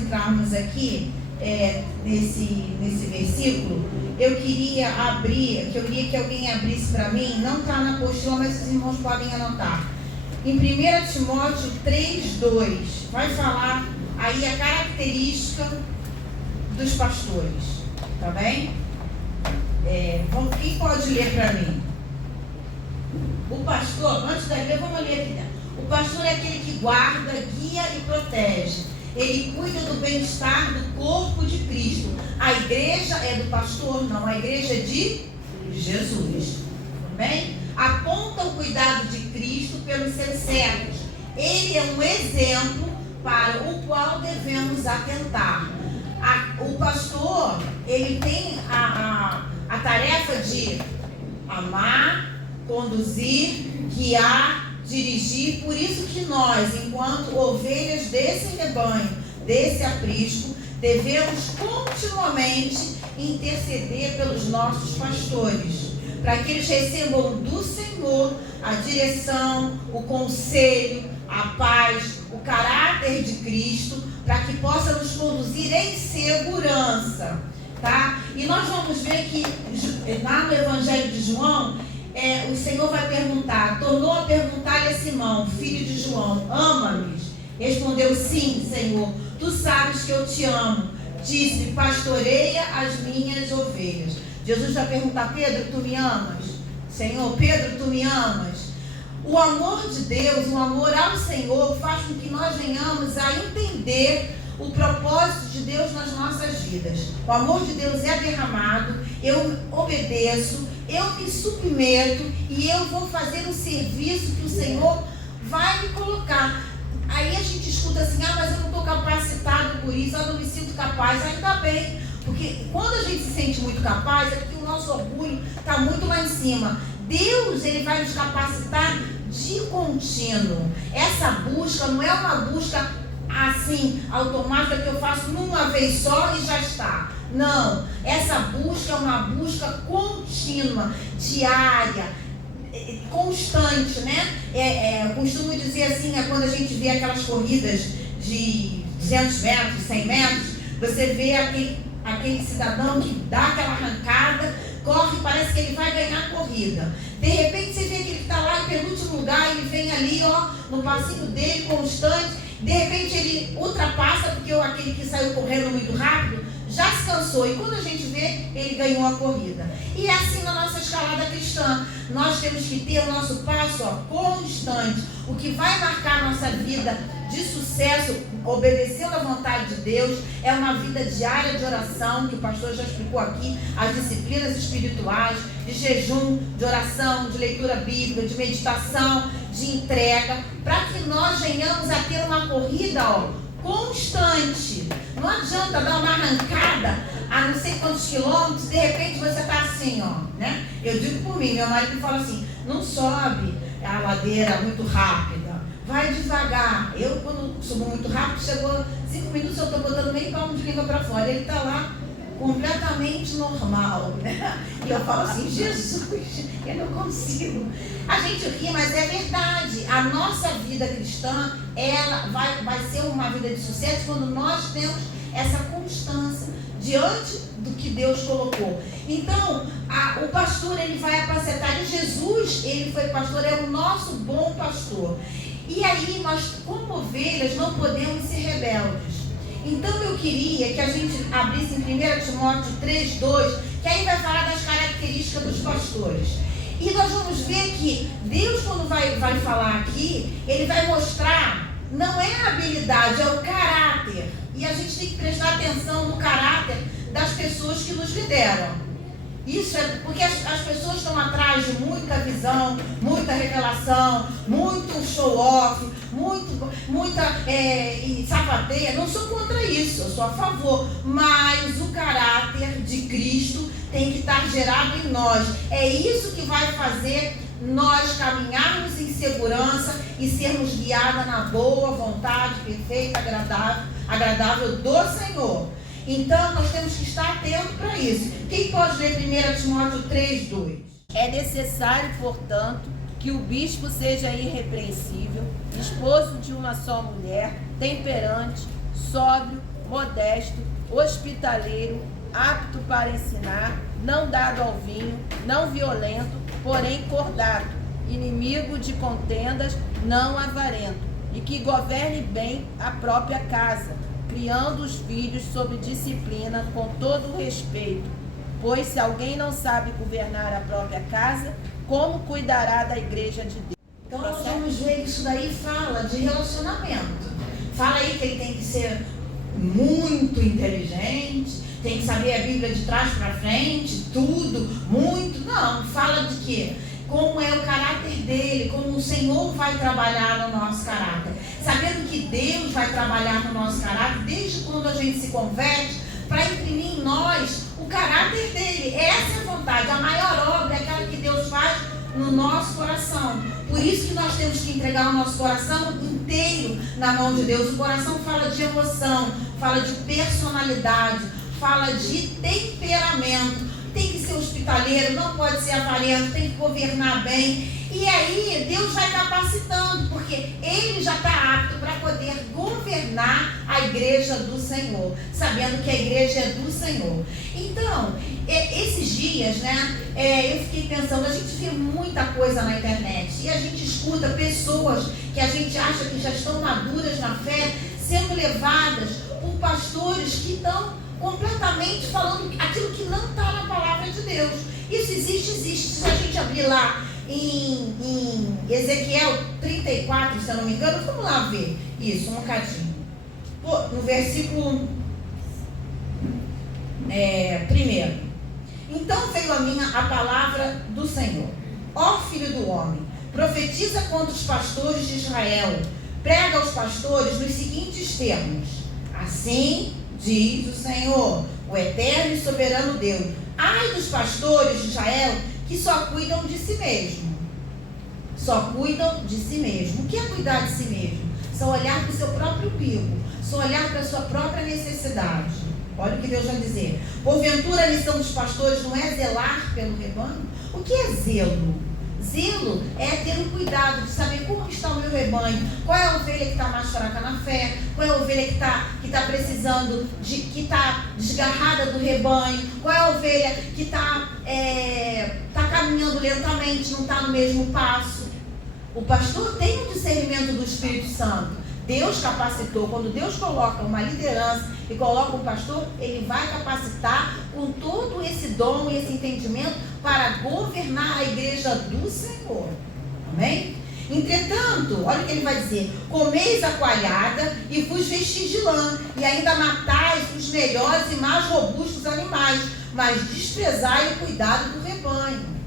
entrarmos aqui nesse versículo, eu queria que alguém abrisse para mim, não está na apostila, mas os irmãos podem anotar. Em 1 Timóteo 3:2, vai falar aí a característica dos pastores, tá bem? Quem pode ler para mim? O pastor, antes da ler, vamos ler aqui dentro. O pastor é aquele que guarda, guia e protege. Ele cuida do bem-estar do corpo de Cristo. A igreja é do pastor? Não, a igreja é de Jesus. Tudo bem? Aponta o cuidado de Cristo pelos seus servos. Ele é um exemplo para o qual devemos atentar. O pastor, ele tem a tarefa de amar, conduzir, guiar, dirigir. Por isso que nós, enquanto ovelhas desse rebanho, desse aprisco, devemos continuamente interceder pelos nossos pastores, para que eles recebam do Senhor a direção, o conselho, a paz, o caráter de Cristo, para que possa nos conduzir em segurança, tá? E nós vamos ver que lá no Evangelho de João, o Senhor vai perguntar, tornou a perguntar-lhe a Simão, filho de João: ama-me? Respondeu: sim, Senhor, tu sabes que eu te amo. Disse: pastoreia as minhas ovelhas. Jesus vai perguntar: Pedro, tu me amas? Senhor, Pedro, tu me amas? O amor de Deus, o amor ao Senhor, faz com que nós venhamos a entender o propósito de Deus nas nossas vidas. O amor de Deus é derramado, eu obedeço, eu me submeto e eu vou fazer o serviço que o Senhor vai me colocar. Aí a gente escuta assim: mas eu não estou capacitado por isso, eu não me sinto capaz. Ainda bem, porque quando a gente se sente muito capaz, é porque o nosso orgulho está muito lá em cima. Deus, ele vai nos capacitar de contínuo. Essa busca não é uma busca assim, automática, que eu faço numa vez só e já está. Não, essa busca é uma busca contínua, diária, constante, né? Eu costumo dizer assim, quando a gente vê aquelas corridas de 200 metros, 100 metros, você vê aquele cidadão que dá aquela arrancada, corre, parece que ele vai ganhar a corrida. De repente você vê aquele que está lá em penúltimo lugar, ele vem ali, no passinho dele, constante. De repente ele ultrapassa, porque aquele que saiu correndo muito rápido já se cansou. E quando a gente vê, ele ganhou a corrida. E é assim na nossa escalada cristã. Nós temos que ter o nosso passo constante. O que vai marcar a nossa vida de sucesso, obedecendo à vontade de Deus, é uma vida diária de oração, que o pastor já explicou aqui, as disciplinas espirituais, de jejum, de oração, de leitura bíblica, de meditação, de entrega, para que nós venhamos a ter uma corrida constante. Não adianta dar uma arrancada a não sei quantos quilômetros, de repente você está assim, né? Eu digo por mim, meu marido fala assim: não sobe a ladeira muito rápida, vai devagar. Eu, quando subo muito rápido, chegou 5 minutos, eu estou botando meio palmo de língua para fora. Ele está lá completamente normal, né? E eu falo assim: Jesus, eu não consigo. A gente ri, mas é verdade. A nossa vida cristã, ela vai ser uma vida de sucesso quando nós temos essa constância diante do que Deus colocou. Então, o pastor, ele vai apacentar. E Jesus, ele foi pastor, é o nosso bom pastor. E aí, nós, como ovelhas, não podemos ser rebeldes. Então eu queria que a gente abrisse em 1 Timóteo 3:2, que aí vai falar das características dos pastores. E nós vamos ver que Deus, quando vai falar aqui, ele vai mostrar, não é a habilidade, é o caráter. E a gente tem que prestar atenção no caráter das pessoas que nos lideram. Isso é porque as pessoas estão atrás de muita visão, muita revelação, muito show-off, muita sapateia. Não sou contra isso, eu sou a favor. Mas o caráter de Cristo tem que estar gerado em nós. É isso que vai fazer nós caminharmos em segurança e sermos guiados na boa vontade, perfeita, agradável do Senhor. Então, nós temos que estar atentos para isso. Quem pode ler 1 Timóteo 3:2? É necessário, portanto, que o bispo seja irrepreensível, esposo de uma só mulher, temperante, sóbrio, modesto, hospitaleiro, apto para ensinar, não dado ao vinho, não violento, porém cordato, inimigo de contendas, não avarento, e que governe bem a própria casa, criando os filhos sob disciplina com todo o respeito. Pois se alguém não sabe governar a própria casa, como cuidará da igreja de Deus? Então nós vamos ver que isso daí fala de relacionamento. Fala aí que ele tem que ser muito inteligente, tem que saber a Bíblia de trás para frente, tudo, muito. Não, fala de quê? Como é o caráter dele, como o Senhor vai trabalhar no nosso caráter. Sabendo que Deus vai trabalhar no nosso caráter desde quando a gente se converte, para imprimir em nós o caráter dele. Essa é a vontade. A maior obra é aquela que Deus faz no nosso coração. Por isso que nós temos que entregar o nosso coração inteiro na mão de Deus. O coração fala de emoção, fala de personalidade, fala de temperamento. Tem que ser hospitaleiro, não pode ser avarento, tem que governar bem. E aí Deus vai capacitando, porque Ele já está apto para poder governar a igreja do Senhor, sabendo que a igreja é do Senhor. Então, esses dias, eu fiquei pensando, a gente vê muita coisa na internet e a gente escuta pessoas que a gente acha que já estão maduras na fé, sendo levadas por pastores que estão completamente falando aquilo que não está na palavra de Deus. Isso existe. Se a gente abrir lá em Ezequiel 34, se eu não me engano, vamos lá ver isso um bocadinho. No versículo 1. Então veio a mim a palavra do Senhor: ó filho do homem, profetiza contra os pastores de Israel, prega aos pastores nos seguintes termos: assim diz o Senhor, o eterno e soberano Deus: ai dos pastores de Israel que só cuidam de si mesmo. Só cuidam de si mesmo. O que é cuidar de si mesmo? Só olhar para o seu próprio umbigo, só olhar para a sua própria necessidade. Olha o que Deus vai dizer: porventura a missão dos pastores não é zelar pelo rebanho? O que é zelo? Zelo é ter um cuidado de saber como está o meu rebanho, qual é a ovelha que está mais fraca na fé, qual é a ovelha que está precisando, que está desgarrada do rebanho, qual é a ovelha que está caminhando lentamente, não está no mesmo passo. O pastor tem o discernimento do Espírito Santo. Deus capacitou. Quando Deus coloca uma liderança e coloca um pastor, Ele vai capacitar com todo esse dom e esse entendimento para governar a igreja do Senhor. Amém? Entretanto, olha o que Ele vai dizer: comeis a coalhada e vos vestis de lã, e ainda matais os melhores e mais robustos animais, mas desprezai o cuidado do rebanho.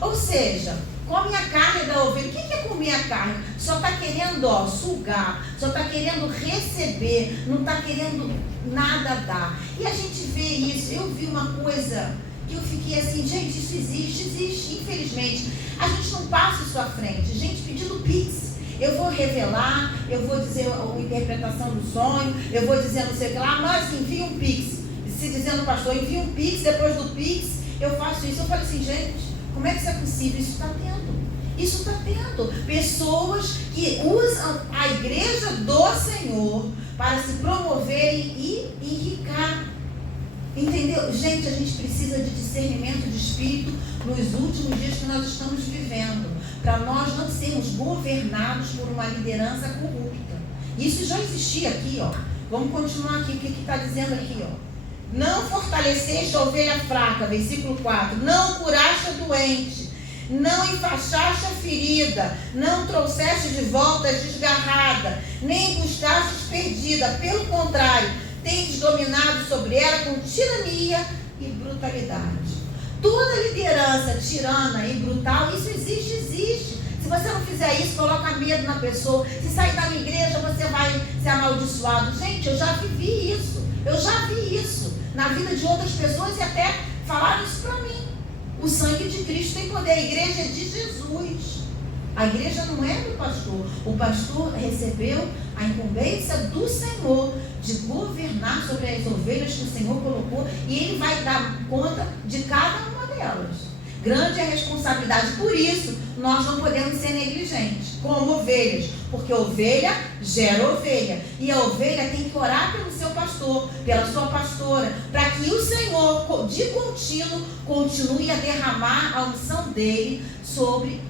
Ou seja, come a carne da ovelha. O que é comer a carne? Só está querendo sugar, só está querendo receber, não está querendo nada dar. E a gente vê isso. Eu vi uma coisa que eu fiquei assim, gente, isso existe, infelizmente. A gente não passa isso à frente. Gente pedindo pix. Eu vou revelar, eu vou dizer a interpretação do sonho, eu vou dizer não sei o que lá, mas envia um pix. Se dizendo, pastor, envia um pix, depois do pix eu faço isso. Eu falei assim, gente, como é que isso é possível? Isso está tendo. Isso está tendo. Pessoas que usam a igreja do Senhor para se promoverem e enricar. Entendeu? Gente, a gente precisa de discernimento de espírito nos últimos dias que nós estamos vivendo, para nós não sermos governados por uma liderança corrupta. Isso já existia aqui, ó. Vamos continuar aqui. O que está dizendo aqui, ó? Não fortaleceste a ovelha fraca, versículo 4. Não curaste a doente, não enfaixaste a ferida, não trouxeste de volta a desgarrada, nem buscaste perdida. Pelo contrário, tendes dominado sobre ela com tirania e brutalidade. Toda liderança tirana e brutal, isso existe. Se você não fizer isso, coloca medo na pessoa. Se sair da minha igreja, você vai ser amaldiçoado. Gente, eu já vivi isso. Eu já vi isso na vida de outras pessoas e até falaram isso para mim. O sangue de Cristo tem poder. A igreja é de Jesus. A igreja não é do pastor. O pastor recebeu a incumbência do Senhor de governar sobre as ovelhas que o Senhor colocou, e ele vai dar conta de cada uma delas. Grande é a responsabilidade. Por isso, nós não podemos ser negligentes, como ovelhas. Porque ovelha gera ovelha. E a ovelha tem que orar pelo seu pastor, pela sua pastora, para que o Senhor, de contínuo, continue a derramar a unção dele sobre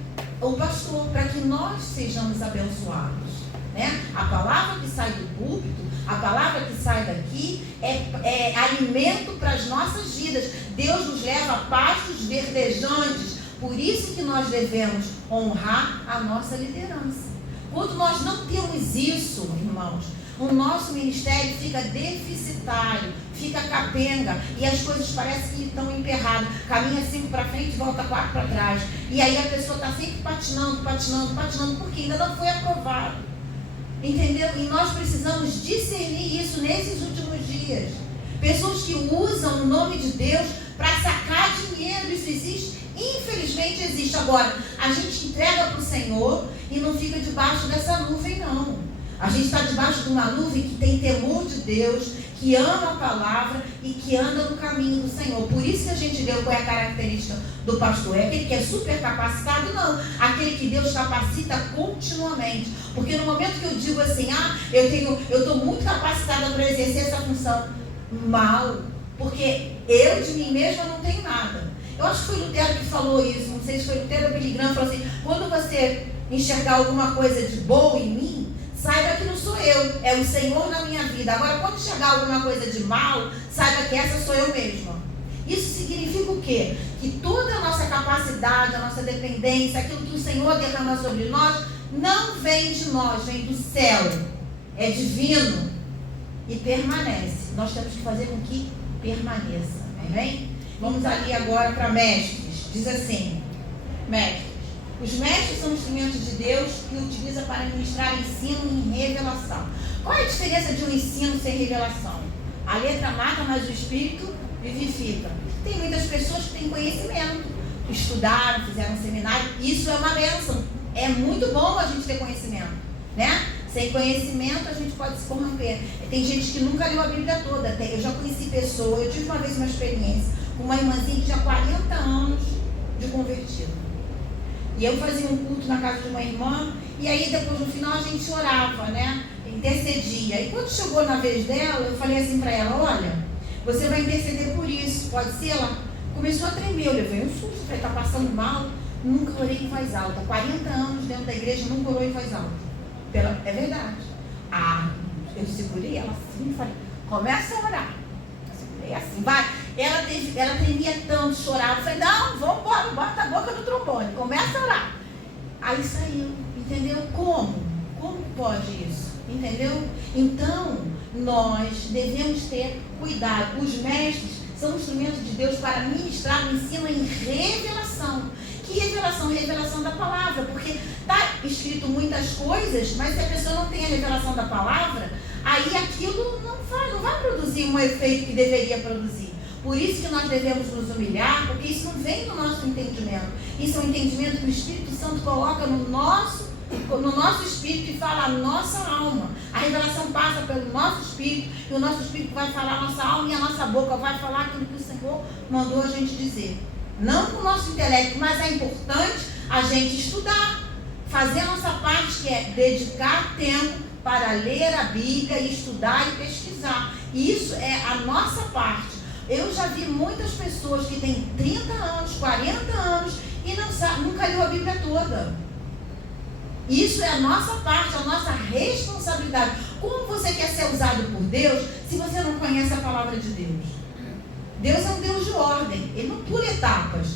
o pastor, para que nós sejamos abençoados, né? A palavra que sai do púlpito, a palavra que sai daqui é alimento para as nossas vidas. Deus nos leva a pastos verdejantes. Por isso que nós devemos honrar a nossa liderança. Quando nós não temos isso, irmãos, o nosso ministério fica deficitário, fica capenga, e as coisas parecem que estão emperradas. Caminha 5 para frente e volta 4 para trás. E aí a pessoa está sempre patinando, porque ainda não foi aprovado. Entendeu? E nós precisamos discernir isso nesses últimos dias. Pessoas que usam o nome de Deus para sacar dinheiro. Isso existe? Infelizmente existe. Agora, a gente entrega para o Senhor e não fica debaixo dessa nuvem, não. A gente está debaixo de uma nuvem que tem temor de Deus, que ama a palavra e que anda no caminho do Senhor. Por isso que a gente deu qual é a característica do pastor. É aquele que é super capacitado? Não. Aquele que Deus capacita continuamente. Porque no momento que eu digo assim, eu estou muito capacitada para exercer essa função, mal. Porque eu de mim mesma não tenho nada. Eu acho que foi Lutero que falou isso. Não sei se foi Lutero ou Billy Graham, falou assim: quando você enxergar alguma coisa de boa em mim, saiba que não sou eu, é o Senhor na minha vida. Agora, quando chegar alguma coisa de mal, saiba que essa sou eu mesma. Isso significa o quê? Que toda a nossa capacidade, a nossa dependência, aquilo que o Senhor derrama sobre nós, não vem de nós, vem do céu. É divino e permanece. Nós temos que fazer com que permaneça. Amém? Vamos ali agora para mestres. Diz assim: mestres. Os mestres são instrumentos de Deus que utiliza para ministrar ensino e revelação. Qual é a diferença de um ensino sem revelação? A letra mata, mas o espírito vivifica. Tem muitas pessoas que têm conhecimento, que estudaram, fizeram um seminário. Isso é uma bênção. É muito bom a gente ter conhecimento, né? Sem conhecimento a gente pode se corromper. Tem gente que nunca leu a Bíblia toda. Eu já conheci pessoas, eu tive uma vez uma experiência com uma irmãzinha que tinha 40 anos de convertido. E eu fazia um culto na casa de uma irmã, e aí depois no final a gente orava, né? Intercedia. E quando chegou na vez dela, eu falei assim para ela: olha, você vai interceder por isso, pode ser? Ela começou a tremer, eu levei um susto, falei: tá passando mal? Nunca orei em voz alta. 40 anos dentro da igreja, nunca orou em voz alta. É verdade. Eu segurei ela assim e falei: começa a orar. Eu segurei assim, vai. Ela tremia tanto, chorava. Eu falei: não, vamos embora, bota a boca no trombone, começa a orar. Aí saiu, entendeu? Como? Como pode isso? Entendeu? Então, nós devemos ter cuidado. Os mestres são instrumentos de Deus para ministrar o ensino em revelação. Que revelação? Revelação da palavra. Porque está escrito muitas coisas, mas se a pessoa não tem a revelação da palavra, aí aquilo não vai produzir um efeito que deveria produzir. Por isso que nós devemos nos humilhar, porque isso não vem do nosso entendimento. Isso é um entendimento que o Espírito Santo coloca no nosso espírito e fala a nossa alma. A revelação passa pelo nosso espírito, e o nosso espírito vai falar a nossa alma, e a nossa boca vai falar aquilo que o Senhor mandou a gente dizer. Não com o nosso intelecto, mas é importante a gente estudar, fazer a nossa parte, que é dedicar tempo para ler a Bíblia, estudar e pesquisar. Isso é a nossa parte. Eu já vi muitas pessoas que têm 30 anos, 40 anos e nunca leu a Bíblia toda. Isso é a nossa parte, a nossa responsabilidade. Como você quer ser usado por Deus se você não conhece a palavra de Deus? Deus é um Deus de ordem, Ele não pula etapas.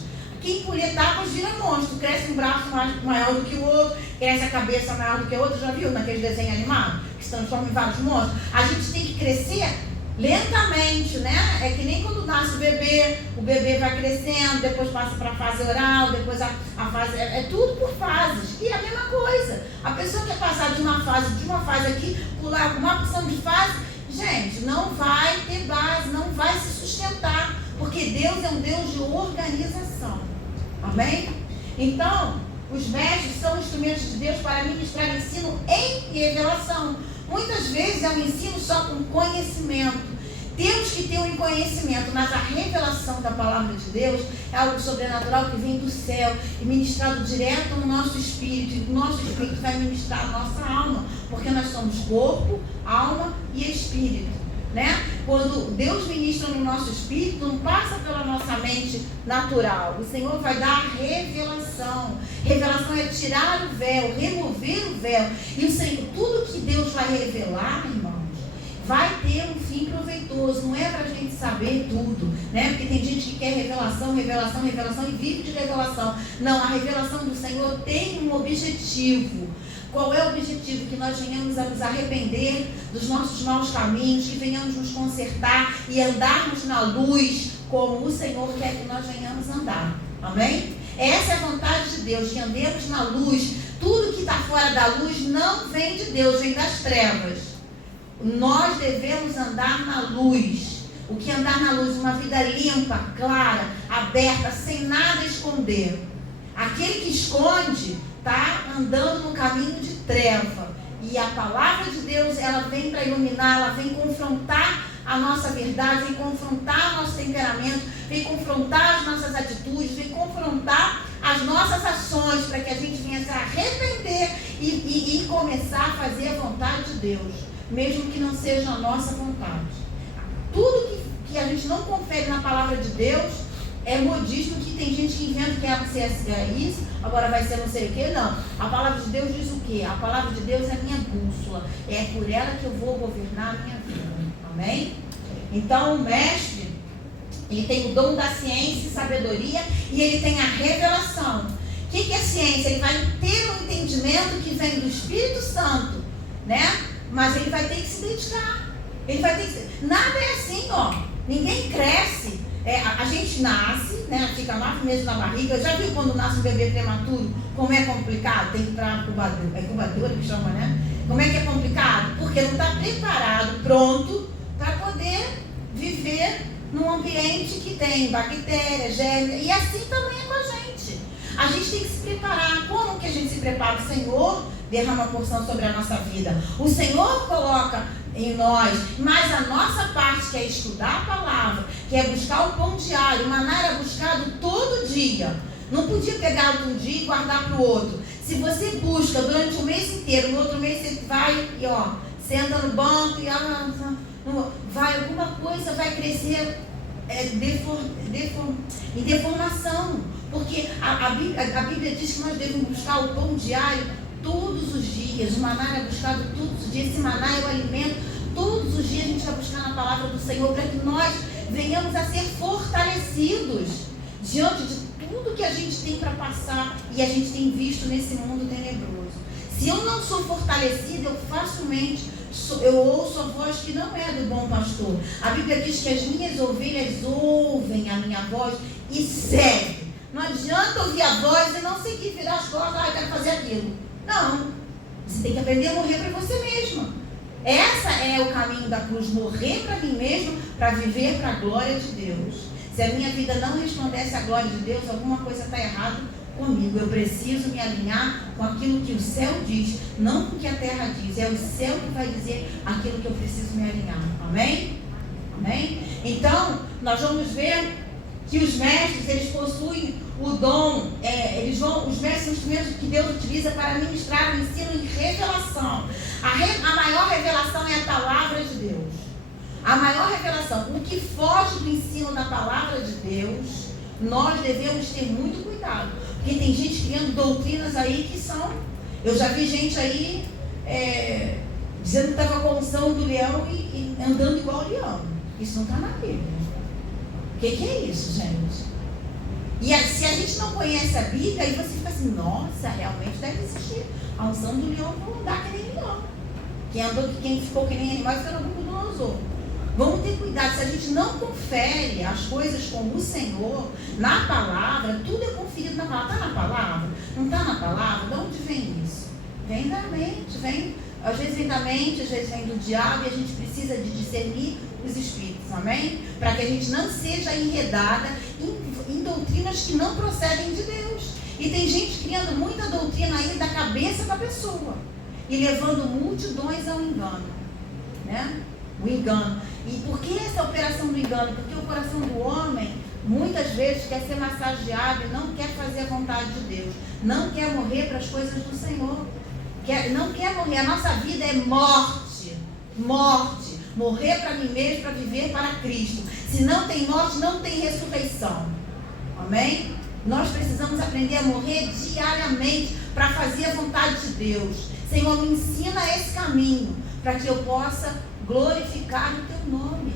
Quem pula etapas vira monstro, cresce um braço maior do que o outro, cresce a cabeça maior do que o outro. Já viu naquele desenho animado que se transforma em vários monstros? A gente tem que crescer lentamente, né? É que nem quando nasce o bebê vai crescendo, depois passa para a fase oral, depois a fase... É tudo por fases. E é a mesma coisa. A pessoa quer passar de uma fase aqui, pular uma porção de fase, gente, não vai ter base, não vai se sustentar, porque Deus é um Deus de organização. Amém? Então, os mestres são instrumentos de Deus para ministrar ensino em revelação. Muitas vezes é um ensino só com conhecimento. Temos que ter um conhecimento, mas a revelação da palavra de Deus é algo sobrenatural que vem do céu e ministrado direto no nosso espírito. E o nosso espírito vai ministrar a nossa alma, porque nós somos corpo, alma e espírito, né? Quando Deus ministra no nosso espírito, não passa pela nossa mente natural. O Senhor vai dar a revelação. Revelação é tirar o véu, remover o véu. E o Senhor, tudo que Deus vai revelar, irmãos, vai ter um fim proveitoso. Não é para a gente saber tudo, né? Porque tem gente que quer revelação, revelação, revelação e vive de revelação. Não, a revelação do Senhor tem um objetivo. Qual é o objetivo? Que nós venhamos a nos arrepender dos nossos maus caminhos, que venhamos nos consertar e andarmos na luz como o Senhor quer que nós venhamos andar. Amém? Essa é a vontade de Deus, que andemos na luz. Tudo que está fora da luz não vem de Deus, vem das trevas. Nós devemos andar na luz. O que é andar na luz? Uma vida limpa, clara, aberta, sem nada esconder. Aquele que esconde está andando no caminho de treva. E a palavra de Deus, ela vem para iluminar, ela vem confrontar a nossa verdade, vem confrontar o nosso temperamento, vem confrontar as nossas atitudes, vem confrontar as nossas ações, para que a gente venha se arrepender e começar a fazer a vontade de Deus, mesmo que não seja a nossa vontade. Tudo que a gente não confere na palavra de Deus é modismo, que tem gente que inventa que é isso, agora vai ser não sei o que. Não, a palavra de Deus diz o quê? A palavra de Deus é a minha bússola, é por ela que eu vou governar a minha vida. Amém? Então o mestre, ele tem o dom da ciência e sabedoria, e ele tem a revelação. O que é ciência? Ele vai ter um entendimento que vem do Espírito Santo, né? Mas ele vai ter que se dedicar. Ele vai ter que... Nada é assim, ó. Ninguém cresce. A gente nasce, né? Fica 9 meses na barriga. Já viu quando nasce um bebê prematuro? Como é complicado? Tem que ir para a incubadora. É incubadora que chama, né? Como é que é complicado? Porque não está preparado, pronto, para poder viver num ambiente que tem bactérias, germes. E assim também é com a gente. A gente tem que se preparar. Como que a gente se prepara? O Senhor derrama a porção sobre a nossa vida. O Senhor coloca em nós, mas a nossa parte, que é estudar a palavra, que é buscar o pão diário. O maná era buscado todo dia. Não podia pegar de um dia e guardar para o outro. Se você busca durante o mês inteiro, no outro mês você vai e senta no banco e vai, alguma coisa vai crescer em deformação. Porque a Bíblia diz que nós devemos buscar o pão diário todos os dias. O maná é buscado todos os dias. Esse maná é o alimento. Todos os dias a gente vai buscar na palavra do Senhor, para que nós venhamos a ser fortalecidos diante de tudo que a gente tem para passar e a gente tem visto nesse mundo tenebroso. Se eu não sou fortalecida, eu facilmente eu ouço a voz que não é do bom pastor. A Bíblia diz que as minhas ovelhas ouvem a minha voz e seguem. Não adianta ouvir a voz e não seguir, virar as costas, eu quero fazer aquilo. Não, você tem que aprender a morrer para você mesma. Essa é o caminho da cruz, morrer para mim mesmo, para viver para a glória de Deus. Se a minha vida não respondesse à glória de Deus, alguma coisa está errada comigo. Eu preciso me alinhar com aquilo que o céu diz, não com o que a terra diz. É o céu que vai dizer aquilo que eu preciso me alinhar. Amém? Amém? Então, nós vamos ver que os mestres, eles possuem o dom, os mestres são instrumentos que Deus utiliza para ministrar o ensino em revelação. A maior revelação é a palavra de Deus. A maior revelação, o que foge do ensino da palavra de Deus, nós devemos ter muito cuidado. Porque tem gente criando doutrinas aí que são... Eu já vi gente aí dizendo que estava com a unção do leão e andando igual o leão. Isso não está na Bíblia. O que é isso, gente? E se a gente não conhece a Bíblia, aí você fica assim, nossa, realmente deve existir a unção do leão, vou andar que nem leão. Quem ficou que nem animal, fica no grupo do Nabucodonosor. Vamos ter cuidado, se a gente não confere as coisas com o Senhor, na palavra, tudo é conferido na palavra. Está na palavra? Não está na palavra? De onde vem isso? Vem da mente, às vezes vem da mente, às vezes vem do diabo, e a gente precisa de discernir os espíritos, amém? Para que a gente não seja enredada em doutrinas que não procedem de Deus. E tem gente criando muita doutrina aí da cabeça da pessoa e levando multidões ao engano, né? O engano. E por que essa operação do engano? Porque o coração do homem muitas vezes quer ser massageado e não quer fazer a vontade de Deus. Não quer morrer para as coisas do Senhor. Não quer morrer. A nossa vida é morte. Morte. Morrer para mim mesmo, para viver para Cristo. Se não tem morte, não tem ressurreição. Amém? Nós precisamos aprender a morrer diariamente para fazer a vontade de Deus. Senhor, me ensina esse caminho para que eu possa glorificar o teu nome.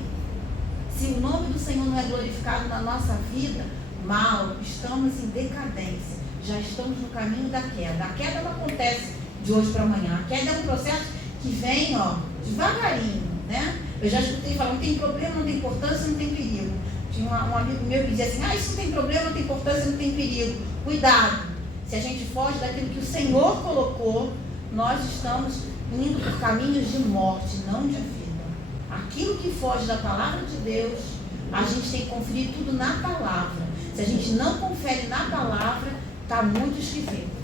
Se o nome do Senhor não é glorificado na nossa vida, mal, estamos em decadência. Já estamos no caminho da queda. A queda não acontece de hoje para amanhã. A queda é um processo que vem, devagarinho, né? Eu já escutei falar, não tem problema, não tem importância, não tem perigo. Tinha um amigo meu que dizia assim, isso não tem problema, não tem importância, não tem perigo. Cuidado, se a gente foge daquilo que o Senhor colocou, nós estamos indo por caminhos de morte, não de vida. Aquilo que foge da palavra de Deus, a gente tem que conferir tudo na palavra. Se a gente não confere na palavra, está muito esquisito.